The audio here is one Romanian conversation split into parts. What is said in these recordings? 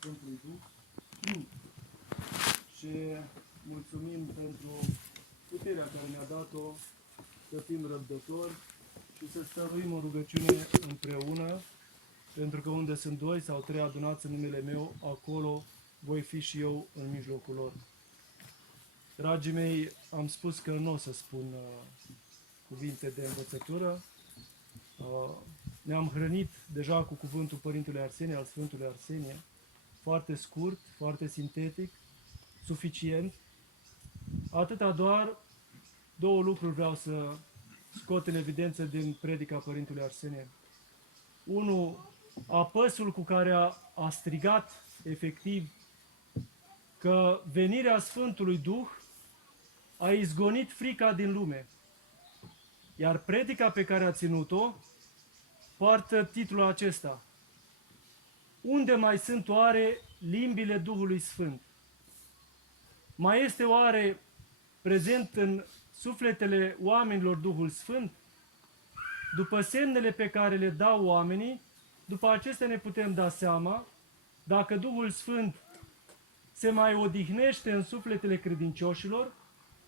Sfântului Duh și mulțumim pentru puterea care ne-a dat-o să fim răbdători și să stăruim în rugăciune împreună, pentru că unde sunt doi sau trei adunați în numele meu, acolo voi fi și eu în mijlocul lor. Dragii mei, am spus că nu o să spun cuvinte de învățătură. Ne-am hrănit deja cu cuvântul Părintelui Arsenie, al Sfântului Arsenie, foarte scurt, foarte sintetic, suficient. Atâta doar, două lucruri vreau să scot în evidență din predica Părintelui Arsenie. Unu, apăsul cu care a strigat efectiv că venirea Sfântului Duh a izgonit frica din lume. Iar predica pe care a ținut-o poartă titlul acesta: Unde mai sunt oare limbile Duhului Sfânt? Mai este oare prezent în sufletele oamenilor Duhul Sfânt? După semnele pe care le dau oamenii, după acestea ne putem da seama dacă Duhul Sfânt se mai odihnește în sufletele credincioșilor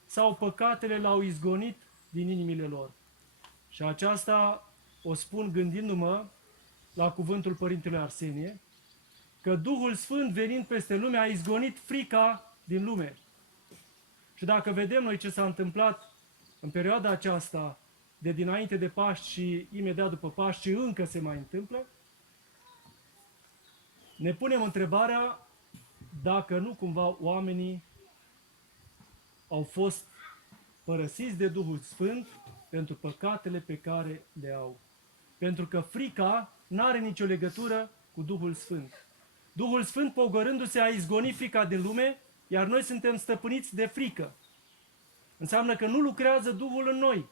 sau păcatele l-au izgonit din inimile lor. Și aceasta o spun gândindu-mă la cuvântul Părintelui Arsenie, că Duhul Sfânt venind peste lume a izgonit frica din lume. Și dacă vedem noi ce s-a întâmplat în perioada aceasta de dinainte de Paști și imediat după Paști și încă se mai întâmplă, ne punem întrebarea dacă nu cumva oamenii au fost părăsiți de Duhul Sfânt pentru păcatele pe care le au. Pentru că frica nu are nicio legătură cu Duhul Sfânt. Duhul Sfânt, pogorându-se, a izgonit frica din lume, iar noi suntem stăpâniți de frică. Înseamnă că nu lucrează Duhul în noi.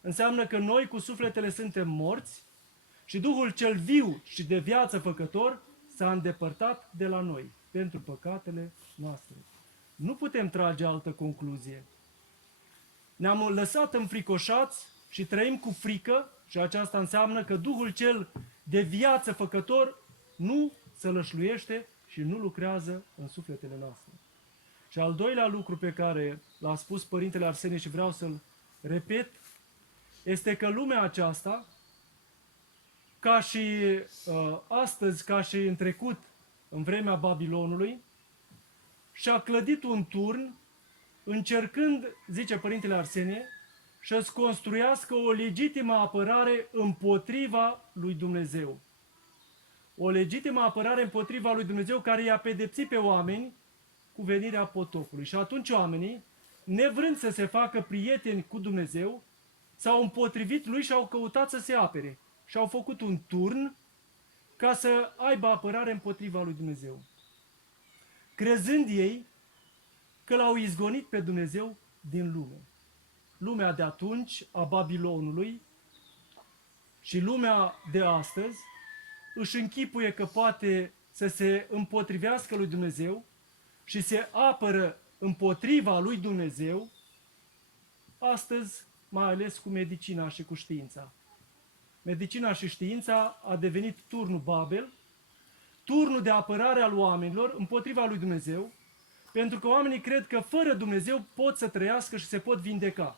Înseamnă că noi cu sufletele suntem morți și Duhul cel viu și de viață făcător s-a îndepărtat de la noi pentru păcatele noastre. Nu putem trage altă concluzie. Ne-am lăsat înfricoșați și trăim cu frică și aceasta înseamnă că Duhul cel de viață făcător nu sălășluiește și nu lucrează în sufletele noastre. Și al doilea lucru pe care l-a spus Părintele Arsenie și vreau să-l repet, este că lumea aceasta, ca și astăzi, ca și în trecut, în vremea Babilonului, și-a clădit un turn încercând, zice Părintele Arsenie, să-ți construiască o legitimă apărare împotriva lui Dumnezeu. O legitimă apărare împotriva lui Dumnezeu care i-a pedepsit pe oameni cu venirea potopului. Și atunci oamenii, nevrând să se facă prieteni cu Dumnezeu, s-au împotrivit lui și au căutat să se apere. Și au făcut un turn ca să aibă apărare împotriva lui Dumnezeu. Crezând ei că l-au izgonit pe Dumnezeu din lume. Lumea de atunci, a Babilonului, și lumea de astăzi își închipuie că poate să se împotrivească lui Dumnezeu și se apără împotriva lui Dumnezeu, astăzi mai ales cu medicina și cu știința. Medicina și știința a devenit turnul Babel, turnul de apărare al oamenilor împotriva lui Dumnezeu, pentru că oamenii cred că fără Dumnezeu pot să trăiască și se pot vindeca.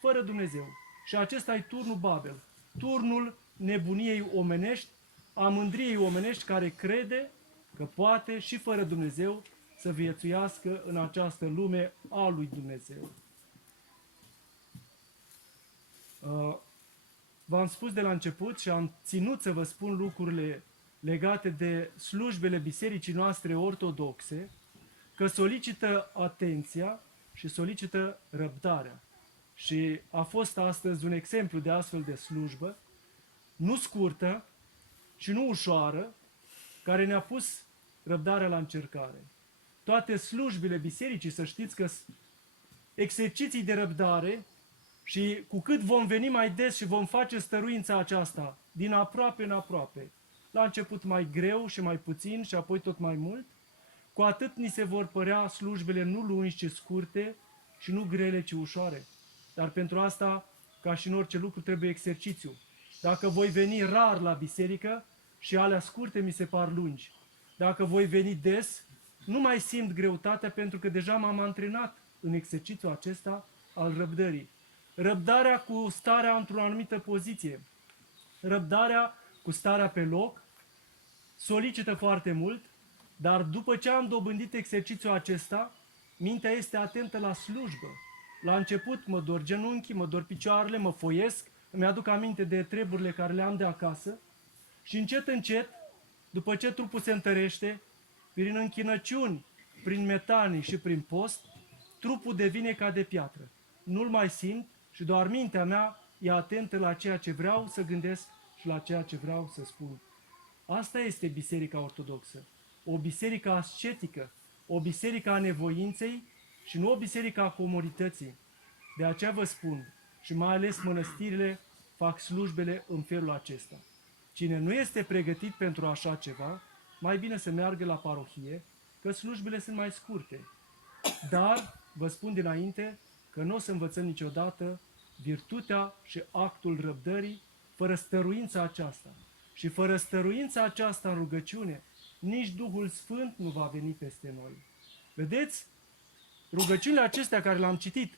Fără Dumnezeu. Și acesta e turnul Babel. Turnul nebuniei omenești, a mândriei omenești care crede că poate și fără Dumnezeu să viețuiască în această lume a lui Dumnezeu. V-am spus de la început și am ținut să vă spun lucrurile legate de slujbele bisericii noastre ortodoxe, că solicită atenția și solicită răbdarea. Și a fost astăzi un exemplu de astfel de slujbă, nu scurtă și nu ușoară, care ne-a pus răbdarea la încercare. Toate slujbele bisericii, să știți că exerciții de răbdare, și cu cât vom veni mai des și vom face stăruința aceasta din aproape în aproape, la început mai greu și mai puțin și apoi tot mai mult, cu atât ni se vor părea slujbele nu lungi, ci scurte și nu grele, ci ușoare. Dar pentru asta, ca și în orice lucru, trebuie exercițiu. Dacă voi veni rar la biserică și alea scurte mi se par lungi, Dacă voi veni des, nu mai simt greutatea pentru că deja m-am antrenat în exercițiul acesta al răbdării. Răbdarea cu starea într-o anumită poziție, răbdarea cu starea pe loc, solicită foarte mult, dar după ce am dobândit exercițiul acesta, mintea este atentă la slujbă. La început mă dor genunchii, mă dor picioarele, mă foiesc, îmi aduc aminte de treburile care le am de acasă și încet, încet, după ce trupul se întărește, prin închinăciuni, prin metanii și prin post, trupul devine ca de piatră. Nu-l mai simt și doar mintea mea e atentă la ceea ce vreau să gândesc și la ceea ce vreau să spun. Asta este Biserica Ortodoxă. O biserică ascetică, o biserică a nevoinței și nu o biserică a comodității. De aceea vă spun, și mai ales mănăstirile fac slujbele în felul acesta. Cine nu este pregătit pentru așa ceva, mai bine să meargă la parohie, că slujbele sunt mai scurte. Dar vă spun dinainte că nu o să învățăm niciodată virtutea și actul răbdării fără stăruința aceasta. Și fără stăruința aceasta în rugăciune, nici Duhul Sfânt nu va veni peste noi. Vedeți? Rugăciunile acestea care le-am citit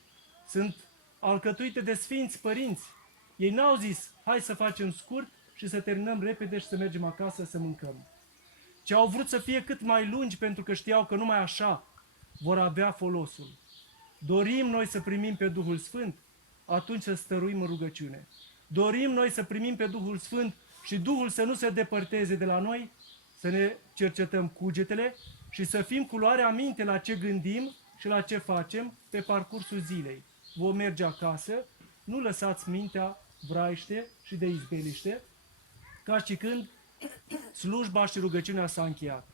sunt alcătuite de Sfinți Părinți. Ei n-au zis, hai să facem scurt și să terminăm repede și să mergem acasă să mâncăm. Ci au vrut să fie cât mai lungi pentru că știau că numai așa vor avea folosul. Dorim noi să primim pe Duhul Sfânt, atunci să stăruim în rugăciune. Dorim noi să primim pe Duhul Sfânt și Duhul să nu se depărteze de la noi, să ne cercetăm cugetele și să fim cu luarea minte la ce gândim și la ce facem pe parcursul zilei. Vom merge acasă, nu lăsați mintea vraiște și de izbeliște, ca și când slujba și rugăciunea s-a încheiat.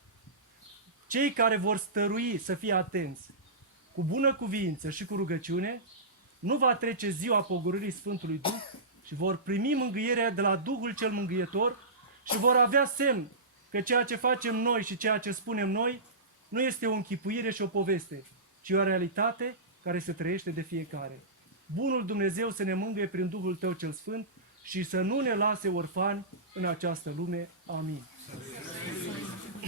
Cei care vor stărui să fie atenți, cu bună cuviință și cu rugăciune, nu va trece ziua pogorârii Sfântului Duh și vor primi mângâierea de la Duhul cel Mângâietor și vor avea semn că ceea ce facem noi și ceea ce spunem noi nu este o închipuire și o poveste, ci o realitate care se trăiește de fiecare. Bunul Dumnezeu să ne mângâie prin Duhul Tău cel Sfânt și să nu ne lase orfani în această lume. Amin.